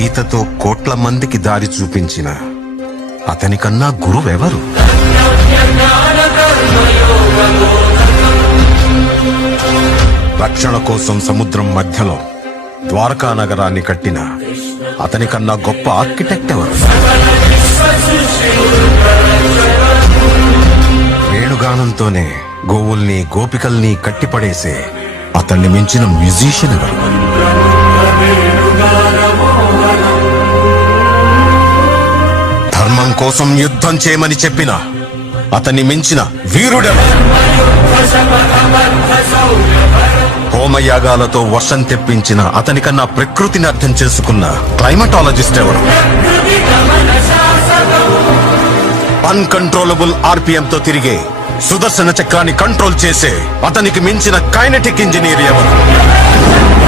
గీతతో కోట్ల మందికి దారి చూపించిన అతనికన్నా గురువెవరు? రక్షణ కోసం సముద్రం మధ్యలో ద్వారకా నగరాన్ని కట్టిన అతనికన్నా గొప్ప ఆర్కిటెక్ట్ ఎవరు? వేణుగానంతోనే గోవుల్ని గోపికల్ని కట్టిపడేసే అతన్ని మించిన మ్యూజిషియన్ ఎవరు? ధర్మం కోసం యుద్ధం చేయమని చెప్పిన అతన్ని మించిన వీరుడెవరు? హోమయాగాలతో వర్షం తెప్పించిన అతనికన్నా ప్రకృతిని అర్థం చేసుకున్న క్లైమటాలజిస్ట్ ఎవరు? అన్కంట్రోలబుల్ ఆర్పిఎం తో తిరిగే సుదర్శన చక్రాన్ని కంట్రోల్ చేసే అతనికి మించిన కైనెటిక్ ఇంజనీర్ ఎవరు?